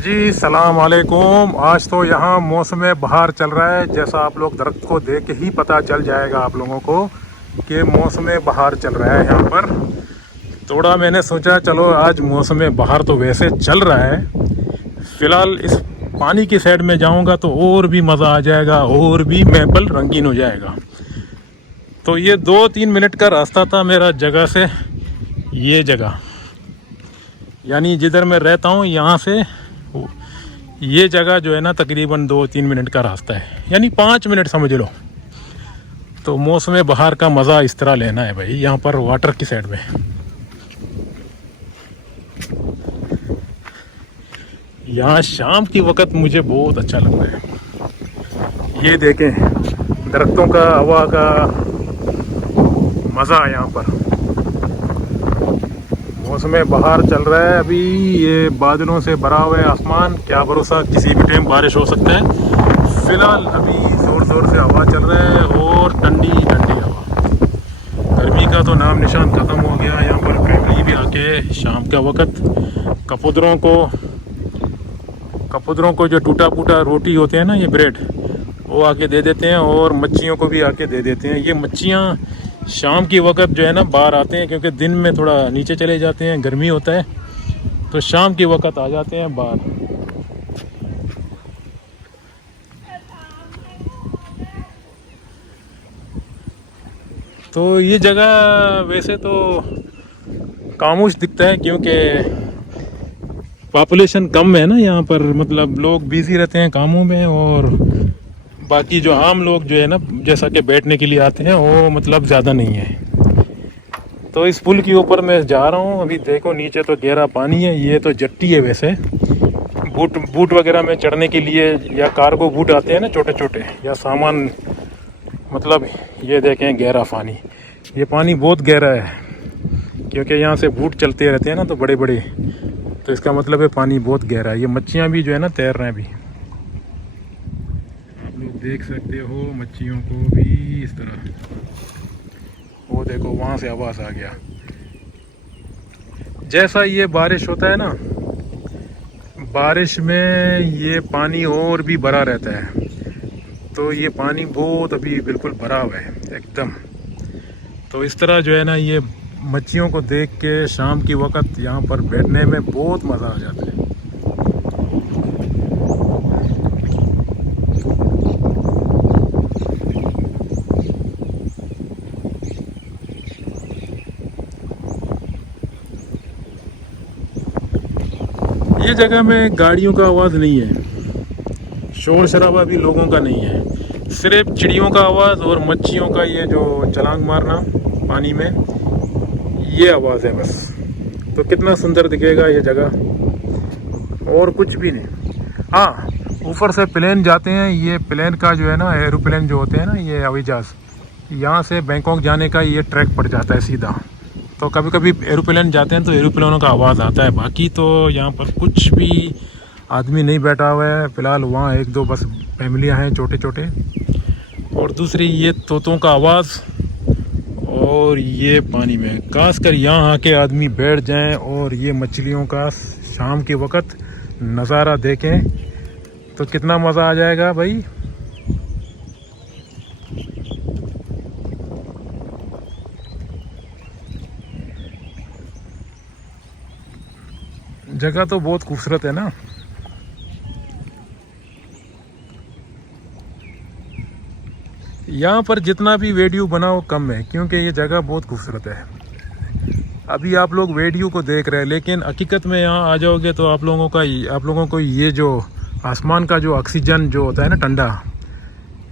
जी सलाम अलैकुम। आज तो यहाँ मौसम बहार चल रहा है। जैसा आप लोग दरख्त को देख के ही पता चल जाएगा आप लोगों को कि मौसम बहार चल रहा है यहाँ पर। थोड़ा मैंने सोचा चलो आज मौसम बहार तो वैसे चल रहा है, फ़िलहाल इस पानी की साइड में जाऊँगा तो और भी मज़ा आ जाएगा और भी महफिल रंगीन हो जाएगा। तो ये 2-3 मिनट का रास्ता था मेरा जगह से, ये जगह यानी जिधर मैं रहता हूँ यहाँ से ये जगह जो है ना तकरीबन 2-3 मिनट का रास्ता है, यानी 5 मिनट समझ लो। तो मौसम बहार का मज़ा इस तरह लेना है भाई, यहाँ पर वाटर की साइड में। यहाँ शाम की वक्त मुझे बहुत अच्छा लगता है। ये देखें दरख्तों का, हवा का मज़ा है यहाँ पर। मौसम बहार चल रहा है अभी, ये बादलों से भरा हुआ है आसमान, क्या भरोसा किसी भी टाइम बारिश हो सकता है। फ़िलहाल अभी ज़ोर ज़ोर से हवा चल रहा है और ठंडी ठंडी हवा। गर्मी का तो नाम निशान ख़त्म हो गया। यहाँ पर फैमिली भी आके शाम का वक्त कपूदरों को जो टूटा फूटा रोटी होते हैं ना, ये ब्रेड, वो आके दे देते हैं और मच्छियों को भी आके दे देते हैं। ये मच्छियाँ शाम की वक्त जो है ना बाहर आते हैं, क्योंकि दिन में थोड़ा नीचे चले जाते हैं, गर्मी होता है, तो शाम की वक्त आ जाते हैं बाहर। तो ये जगह वैसे तो खामोश दिखता है क्योंकि पॉपुलेशन कम है ना यहाँ पर, मतलब लोग बिज़ी रहते हैं कामों में, और बाकी जो आम लोग जो है ना जैसा कि बैठने के लिए आते हैं वो मतलब ज़्यादा नहीं है। तो इस पुल के ऊपर मैं जा रहा हूँ अभी। देखो नीचे तो गहरा पानी है, ये तो जट्टी है वैसे। बूट वगैरह में चढ़ने के लिए, या कार्गो बूट आते हैं ना छोटे छोटे, या सामान, मतलब ये देखें गहरा पानी। ये पानी बहुत गहरा है क्योंकि यहाँ से बूट चलते रहते हैं ना तो बड़े बड़े, तो इसका मतलब है पानी बहुत गहरा है। ये मच्छियाँ भी जो है ना तैर रहे हैं अभी, आप लोग देख सकते हो मच्छियों को भी इस तरह। वो देखो वहाँ से आवाज़ आ गया। जैसा ये बारिश होता है ना, बारिश में ये पानी और भी भरा रहता है, तो ये पानी बहुत अभी बिल्कुल भरा हुआ है एकदम। तो इस तरह जो है ना ये मच्छियों को देख के शाम की वक्त यहाँ पर बैठने में बहुत मज़ा आ जाता है। ये जगह में गाड़ियों का आवाज़ नहीं है, शोर शराबा भी लोगों का नहीं है, सिर्फ चिड़ियों का आवाज़ और मच्छियों का ये जो छलांग मारना पानी में, ये आवाज़ है बस। तो कितना सुंदर दिखेगा ये जगह, और कुछ भी नहीं। हाँ, ऊपर से प्लेन जाते हैं, ये प्लेन का जो है ना, एरोप्लेन जो होते हैं ना, ये हवाई जहाज़, यहाँ से बैंकॉक जाने का ये ट्रैक पड़ जाता है सीधा। तो कभी कभी एरोप्लेन जाते हैं तो एरोप्लेनों का आवाज़ आता है, बाकी तो यहाँ पर कुछ भी आदमी नहीं बैठा हुआ है फ़िलहाल। वहाँ 1-2 बस फैमिलियाँ हैं छोटे छोटे, और दूसरी ये तोतों का आवाज़, और ये पानी में खासकर यहाँ आके आदमी बैठ जाएं और ये मछलियों का शाम के वक्त नज़ारा देखें तो कितना मज़ा आ जाएगा भाई। जगह तो बहुत खूबसूरत है ना। यहाँ पर जितना भी वीडियो बनाओ कम है क्योंकि ये जगह बहुत खूबसूरत है। अभी आप लोग वीडियो को देख रहे हैं, लेकिन हकीकत में यहाँ आ जाओगे तो आप लोगों को ये जो आसमान का जो ऑक्सीजन जो होता है ना ठंडा,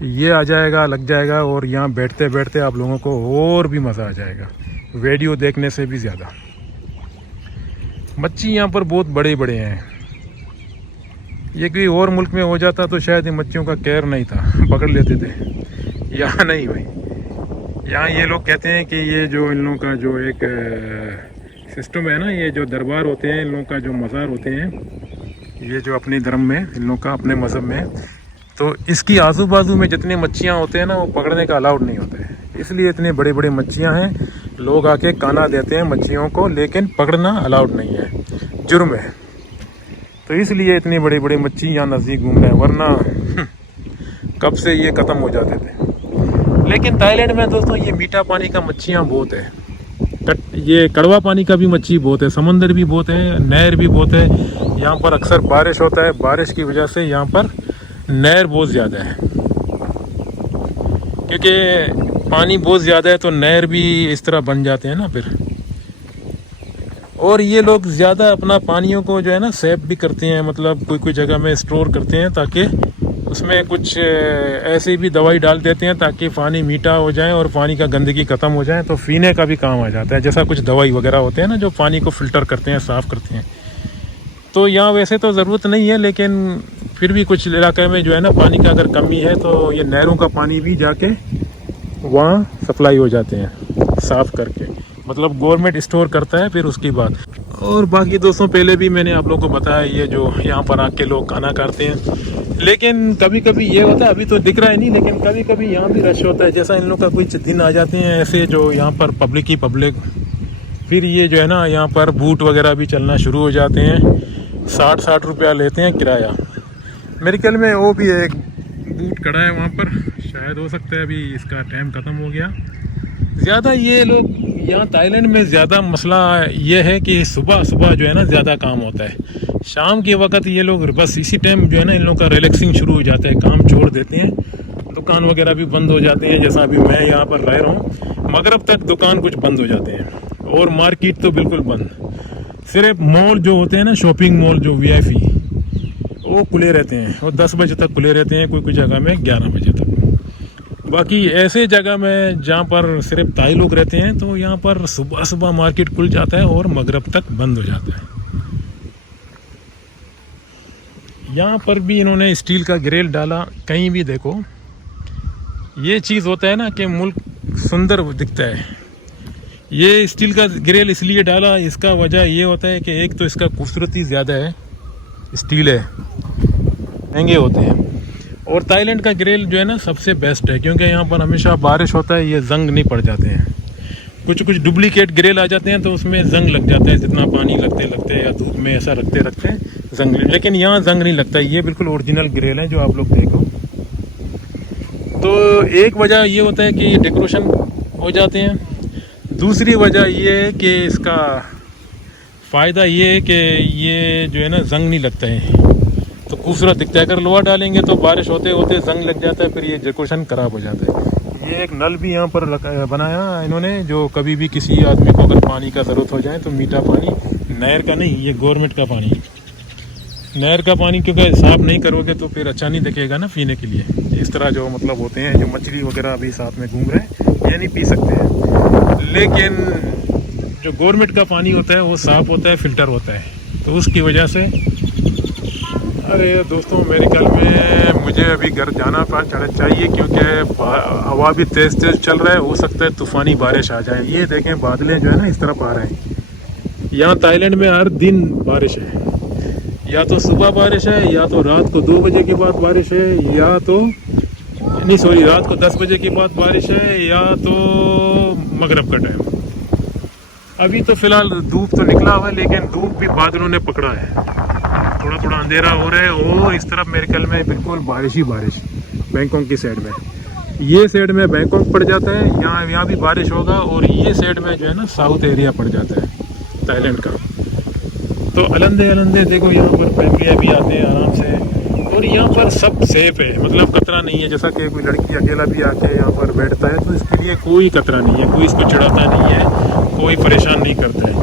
ये आ जाएगा, लग जाएगा, और यहाँ बैठते बैठते आप लोगों को और भी मज़ा आ जाएगा वीडियो देखने से भी ज़्यादा। मच्छी यहाँ पर बहुत बड़े बड़े हैं। ये कोई और मुल्क में हो जाता तो शायद इन मच्छियों का कैर नहीं था, पकड़ लेते थे। यहाँ नहीं भाई, यहाँ ये लोग कहते हैं कि ये जो इन लोगों का जो एक सिस्टम है ना, ये जो दरबार होते हैं इन लोगों का, जो मज़ार होते हैं, ये जो अपने धर्म में इन लोगों का, अपने मज़हब में, तो इसकी आजू बाजू में जितने मच्छियाँ होते हैं ना वो पकड़ने का अलाउड नहीं होता है, इसलिए इतनी बड़ी बड़ी मच्छियाँ हैं। लोग आके खाना देते हैं मच्छियों को, लेकिन पकड़ना अलाउड नहीं है, जुर्म है। तो इसलिए इतनी बड़ी बड़ी मच्छी यहाँ नज़दीक घूम रहे हैं, वरना कब से ये ख़त्म हो जाते थे। लेकिन थाईलैंड में दोस्तों ये मीठा पानी का मच्छियाँ बहुत है, ये कड़वा पानी का भी मच्छी बहुत है, समंदर भी बहुत है, नहर भी बहुत है। यहाँ पर अक्सर बारिश होता है, बारिश की वजह से यहाँ पर नहर बहुत ज़्यादा है, क्योंकि पानी बहुत ज़्यादा है तो नहर भी इस तरह बन जाते हैं ना फिर। और ये लोग ज़्यादा अपना पानियों को जो है ना सेव भी करते हैं, मतलब कोई कोई जगह में स्टोर करते हैं, ताकि उसमें कुछ ऐसी भी दवाई डाल देते हैं ताकि पानी मीठा हो जाए और पानी का गंदगी ख़त्म हो जाए, तो पीने का भी काम आ जाता है। जैसा कुछ दवाई वगैरह होते हैं ना जो पानी को फ़िल्टर करते हैं, साफ़ करते हैं। तो यहाँ वैसे तो ज़रूरत नहीं है, लेकिन फिर भी कुछ इलाके में जो है ना पानी का अगर कमी है तो ये नहरों का पानी भी जाके वहाँ सप्लाई हो जाते हैं साफ़ करके, मतलब गवर्नमेंट स्टोर करता है फिर उसकी बात। और बाकी दोस्तों पहले भी मैंने आप लोगों को बताया, ये जो यहाँ पर आके लोग खाना खाते हैं, लेकिन कभी कभी ये होता है, अभी तो दिख रहा है नहीं, लेकिन कभी कभी यहाँ भी रश होता है। जैसा इन लोग का कुछ दिन आ जाते हैं ऐसे जो यहाँ पर पब्लिक ही पब्लिक, फिर ये जो है ना यहाँ पर बूट वगैरह भी चलना शुरू हो जाते हैं। 60 रुपया लेते हैं किराया। मेरे ख्याल में वो भी एक बूट खड़ा है वहाँ पर, शायद हो सकता है अभी इसका टाइम ख़त्म हो गया। ज़्यादा ये लोग यहाँ थाईलैंड में ज़्यादा मसला ये है कि सुबह सुबह जो है ना ज़्यादा काम होता है, शाम के वक्त ये लोग बस इसी टाइम जो है ना इन लोग का रिलैक्सिंग शुरू हो जाता है, काम छोड़ देते हैं, दुकान वगैरह भी बंद हो जाते हैं। जैसा अभी मैं यहाँ पर रह रहा हूँ, मगरब तक दुकान कुछ बंद हो जाते हैं और मार्केट तो बिल्कुल बंद। सिर्फ मॉल जो होते हैं ना, शॉपिंग मॉल जो VIP, वो खुले रहते हैं और 10 बजे तक खुले रहते हैं, कोई कोई जगह में 11 बजे तक। बाकी ऐसे जगह में जहाँ पर सिर्फ थाई लोग रहते हैं तो यहाँ पर सुबह सुबह मार्केट खुल जाता है और मगरब तक बंद हो जाता है। यहाँ पर भी इन्होंने स्टील का ग्रिल डाला, कहीं भी देखो ये चीज़ होता है ना कि मुल्क सुंदर दिखता है। ये स्टील का ग्रिल इसलिए डाला, इसका वजह ये होता है कि एक तो इसका खूबसूरती ज़्यादा है, स्टील है, महंगे होते हैं। और थाईलैंड का ग्रिल जो है ना सबसे बेस्ट है, क्योंकि यहाँ पर हमेशा बारिश होता है, ये जंग नहीं पड़ जाते हैं। कुछ कुछ डुप्लीकेट ग्रिल आ जाते हैं तो उसमें जंग लग जाता है, जितना पानी लगते लगते या धूप में ऐसा रखते रखते जंग, लेकिन यहाँ जंग नहीं लगता। ये बिल्कुल ओरिजिनल ग्रिल है जो आप लोग देखो। तो एक वजह ये होता है कि डेकोरेशन हो जाते हैं, दूसरी वजह ये है कि इसका फ़ायदा ये है कि ये जो है ना जंग नहीं लगता है, तो खूबसूरत दिखता है। अगर लोहा डालेंगे तो बारिश होते होते जंग लग जाता है, फिर ये डेकोरेशन ख़राब हो जाता है। ये एक नल भी यहाँ पर बनाया इन्होंने, जो कभी भी किसी आदमी को अगर पानी का ज़रूरत हो जाए तो मीठा पानी, नहर का नहीं, ये गवर्नमेंट का पानी, नहर का पानी, क्योंकि साफ़ नहीं करोगे तो फिर अच्छा नहीं दिखेगा ना पीने के लिए। इस तरह जो मतलब होते हैं, जो मछली वगैरह अभी साथ में घूम रहे हैं, ये नहीं पी सकते हैं। लेकिन जो गवर्नमेंट का पानी होता है वो साफ़ होता है, फ़िल्टर होता है, तो उसकी वजह से। अरे दोस्तों मेरे ख्याल में मुझे अभी घर जाना चाहिए, क्योंकि हवा भी तेज़ तेज़ चल रहा है, हो सकता है तूफ़ानी बारिश आ जाए। ये देखें बादलें जो है ना इस तरफ आ रहे हैं। यहाँ थाईलैंड में हर दिन बारिश है, या तो सुबह बारिश है, या तो रात को 2 बजे के बाद बारिश है, या तो नहीं सॉरी रात को 10 बजे के बाद बारिश है, या तो मगरिब का टाइम। अभी तो फ़िलहाल धूप तो निकला हुआ है, लेकिन धूप भी बादलों ने पकड़ा है, थोड़ा थोड़ा अंधेरा हो रहा है। और इस तरफ मेरे ख्याल में बिल्कुल बारिश ही बारिश, बैंकॉक की साइड में, ये साइड में बैंकॉक पड़ जाता है, यहाँ भी बारिश होगा, और ये साइड में जो है ना साउथ एरिया पड़ जाता है थाईलैंड का। तो अलंदे देखो यहाँ पर फैमिलियाँ भी आते हैं आराम से, और यहाँ पर सब सेफ है, मतलब खतरा नहीं है। जैसा कि कोई लड़की अकेला भी आके यहाँ पर बैठता है तो इसके लिए कोई खतरा नहीं है, कोई इसको चिढ़ाता नहीं है, कोई परेशान नहीं करता है।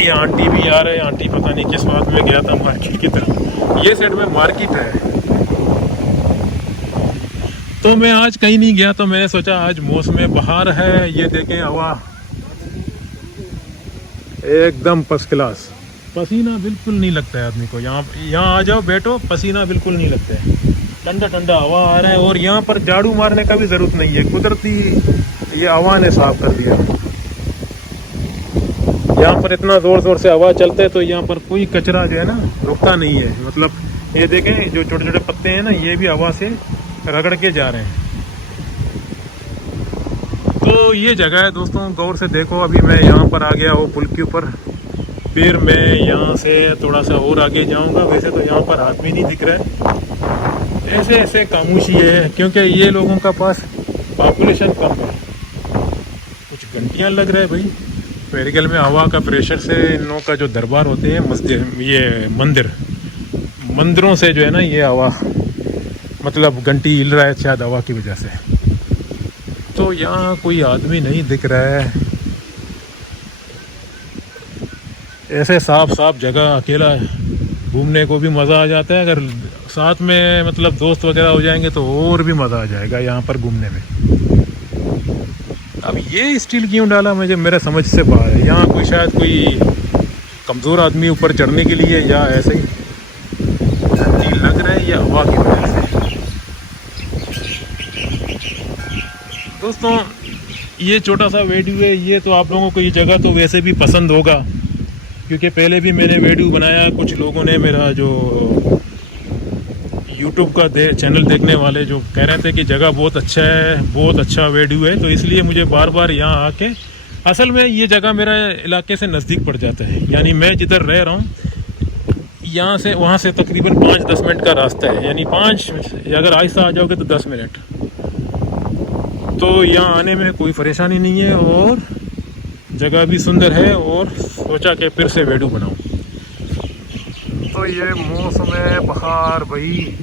ये आंटी भी आ रहे हैं, आंटी पता नहीं किस बात में गया था मार्केट की तरफ, ये साइड में मार्केट है। तो मैं आज कहीं नहीं गया, तो मैंने सोचा आज मौसम बहार है, ये देखें हवा एकदम फर्स्ट क्लास, पसीना बिल्कुल नहीं लगता है आदमी को। यहाँ आ जाओ बैठो, पसीना बिल्कुल नहीं लगता है, ठंडा ठंडा हवा आ रहा है, और यहाँ पर झाड़ू मारने का भी ज़रूरत नहीं है, कुदरती ये हवा ने साफ कर दिया। यहाँ पर इतना ज़ोर ज़ोर से हवा चलता है तो यहाँ पर कोई कचरा जो है ना रुकता नहीं है। मतलब ये देखें जो छोटे छोटे पत्ते हैं ना, ये भी हवा से रगड़ के जा रहे हैं। तो ये जगह है दोस्तों, गौर से देखो। अभी मैं यहाँ पर आ गया वो पुल के ऊपर, फिर मैं यहाँ से थोड़ा सा और आगे जाऊँगा। वैसे तो यहाँ पर आदमी नहीं दिख रहा है, ऐसे ऐसे खामोशी है क्योंकि ये लोगों का पास पॉपुलेशन कम है। कुछ घंटियाँ लग रहा है भाई। मेरे ख्याल में हवा का प्रेशर से इन लोगों का जो दरबार होते हैं मस्जिद, ये मंदिरों से जो है ना ये हवा, मतलब घंटी हिल रहा है शायद हवा की वजह से। तो यहाँ कोई आदमी नहीं दिख रहा है। ऐसे साफ साफ जगह अकेला घूमने को भी मज़ा आ जाता है। अगर साथ में मतलब दोस्त वगैरह हो जाएंगे तो और भी मज़ा आ जाएगा यहाँ पर घूमने में। अब ये स्टील क्यों डाला मुझे मेरे समझ से बाहर है। यहाँ कोई शायद कोई कमज़ोर आदमी ऊपर चढ़ने के लिए या ऐसे ही स्टील लग रहा है या हवा की वजह से। दोस्तों ये छोटा सा वीडियो है, ये तो आप लोगों को ये जगह तो वैसे भी पसंद होगा क्योंकि पहले भी मैंने वीडियो बनाया। कुछ लोगों ने मेरा जो यूट्यूब का चैनल देखने वाले जो कह रहे थे कि जगह बहुत अच्छा है, बहुत अच्छा वीडियो है, तो इसलिए मुझे बार बार यहाँ आके, असल में ये जगह मेरा इलाके से नज़दीक पड़ जाता है। यानी मैं जिधर रह रहा हूँ यहाँ से वहाँ से तकरीबन 5-10 मिनट का रास्ता है। यानी 5 अगर आहिस्ता आ जाओगे तो 10 मिनट। तो यहाँ आने में कोई परेशानी नहीं है और जगह भी सुंदर है और सोचा कि फिर से वीडियो बनाऊँ। तो ये मौसम है बहार भाई।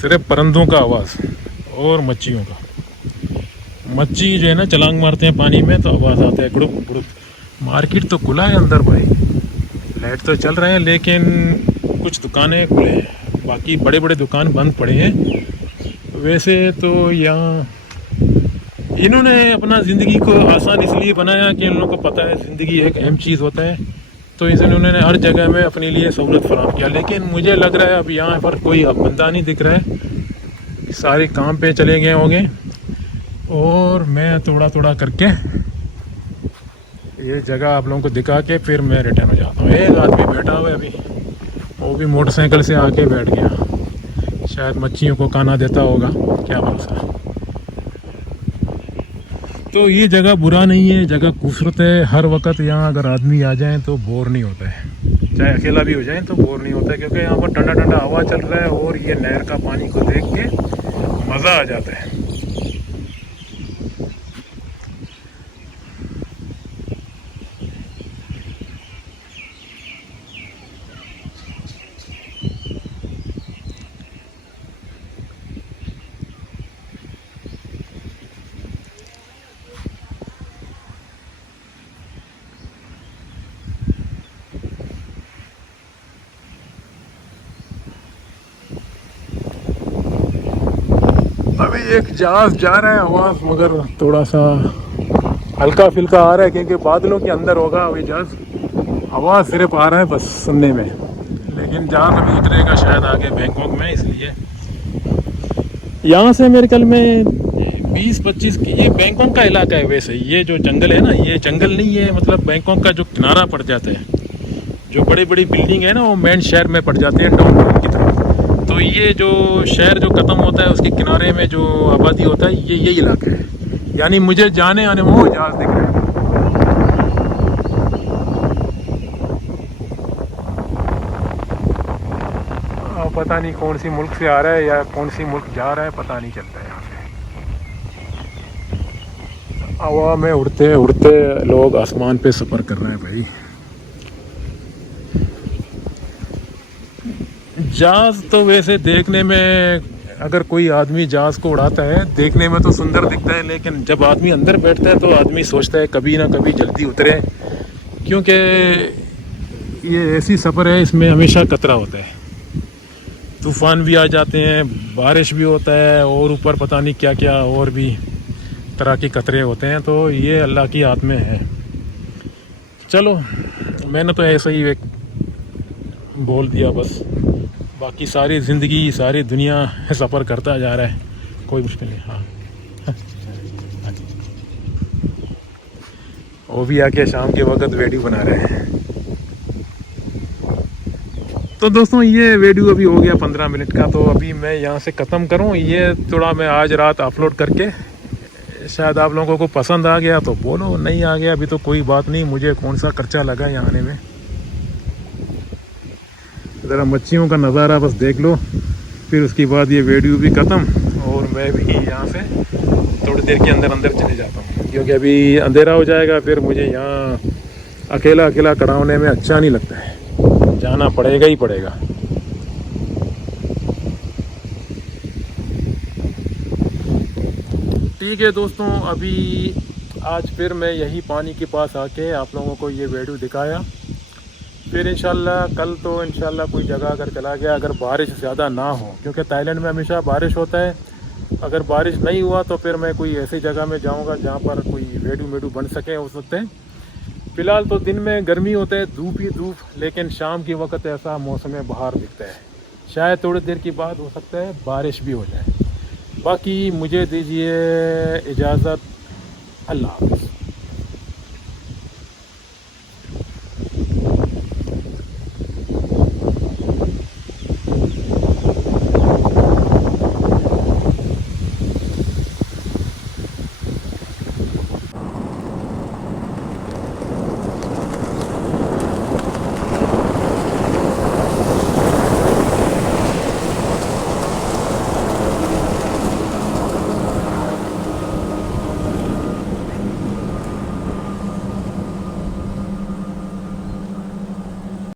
सिर्फ परिंदों का आवाज़ और मच्छियों का। मच्छी जो है ना छलांग मारते हैं पानी में तो आवाज़ आता है गुड़ुक गुड़ुक। मार्केट तो खुला है अंदर भाई, लाइट तो चल रहे हैं लेकिन कुछ दुकानें खुले हैं, बाकी बड़े बड़े दुकान बंद पड़े हैं। वैसे तो यहाँ इन्होंने अपना ज़िंदगी को आसान इसलिए बनाया कि इन लोगों को पता है ज़िंदगी एक अहम चीज़ होता है, तो इसलिए उन्होंने हर जगह में अपने लिए सहूलत फराहम किया। लेकिन मुझे लग रहा है अब यहाँ पर कोई अब बंदा नहीं दिख रहा है, सारे काम पे चले गए होंगे। और मैं थोड़ा थोड़ा करके ये जगह आप लोगों को दिखा के फिर मैं रिटर्न हो जाता हूँ। एक आदमी बैठा हुआ है अभी, वो भी मोटरसाइकिल से आके बैठ गया, शायद मच्छियों को खाना देता होगा, क्या भरोसा। तो ये जगह बुरा नहीं है, जगह खूबसूरत है। हर वक्त यहाँ अगर आदमी आ जाए तो बोर नहीं होता है, चाहे अकेला भी हो जाए तो बोर नहीं होता है क्योंकि यहाँ पर ठंडा ठंडा हवा चल रहा है और ये नहर का पानी को देख के मज़ा आ जाता है। अभी एक जहाज जा रहा है, आवाज़ मगर थोड़ा सा हल्का फुल्का आ रहा है क्योंकि बादलों के अंदर होगा अभी जहाज। आवाज़ सिर्फ आ रहा है बस सुनने में, लेकिन जहाज अभी उतरेगा शायद आगे बैंकॉक में, इसलिए यहाँ से मेरे ख्याल में 20-25 ये बैंकॉक का इलाका है। वैसे ये जो जंगल है ना, ये जंगल नहीं है, मतलब बैंकॉक का जो किनारा पड़ जाता है, जो बड़ी बड़ी बिल्डिंग है ना वो मेन शहर में पड़ जाते हैं डाउनटाउन की तरफ। तो ये जो शहर जो ख़त्म होता है उसके किनारे में जो आबादी होता है ये यही इलाका है। यानी मुझे जाने आने में वो जहाज़ दिख रहा है। पता नहीं कौन सी मुल्क से आ रहा है या कौन सी मुल्क जा रहा है, पता नहीं चलता है। यहाँ से हवा में उड़ते उड़ते लोग आसमान पे सफ़र कर रहे हैं भाई। जहाज़ तो वैसे देखने में, अगर कोई आदमी जहाज़ को उड़ाता है देखने में तो सुंदर दिखता है, लेकिन जब आदमी अंदर बैठता है तो आदमी सोचता है कभी ना कभी जल्दी उतरे, क्योंकि ये ऐसी सफ़र है इसमें हमेशा खतरा होता है। तूफ़ान भी आ जाते हैं, बारिश भी होता है और ऊपर पता नहीं क्या क्या और भी तरह के खतरे होते हैं। तो ये अल्लाह की हाथ में है। चलो मैंने तो ऐसा ही एक बोल दिया बस, बाकी सारी ज़िंदगी सारी दुनिया सफ़र करता जा रहा है, कोई मुश्किल नहीं। हाँ वो भी आके शाम के वक्त वीडियो बना रहे हैं। तो दोस्तों ये वीडियो अभी हो गया 15 मिनट का, तो अभी मैं यहाँ से ख़त्म करूँ। ये थोड़ा मैं आज रात अपलोड करके शायद आप लोगों को पसंद आ गया तो बोलो, नहीं आ गया अभी तो कोई बात नहीं, मुझे कौन सा खर्चा लगा यहाँ आने में। ज़रा मच्छियों का नज़ारा बस देख लो, फिर उसके बाद ये वीडियो भी ख़त्म और मैं भी यहाँ से थोड़ी देर के अंदर अंदर चले जाता हूँ, क्योंकि अभी अंधेरा हो जाएगा, फिर मुझे यहाँ अकेला अकेला खड़ा होने में अच्छा नहीं लगता है, जाना पड़ेगा ही पड़ेगा। ठीक है दोस्तों, अभी आज फिर मैं यही पानी के पास आके आप लोगों को ये वीडियो दिखाया। फिर इंशाल्लाह कल तो इंशाल्लाह कोई जगह अगर चला गया, अगर बारिश ज़्यादा ना हो, क्योंकि थाईलैंड में हमेशा बारिश होता है, अगर बारिश नहीं हुआ तो फिर मैं कोई ऐसी जगह में जाऊंगा जहाँ पर कोई वीडियो बन सके हो सकते हैं। फ़िलहाल तो दिन में गर्मी होता है, धूप ही धूप, लेकिन शाम के वक्त ऐसा मौसम बाहर दिखता है, शायद थोड़ी देर के बाद हो सकता है बारिश भी हो जाए। बाकी मुझे दीजिए इजाज़त, अल्लाह हाफ़िज़।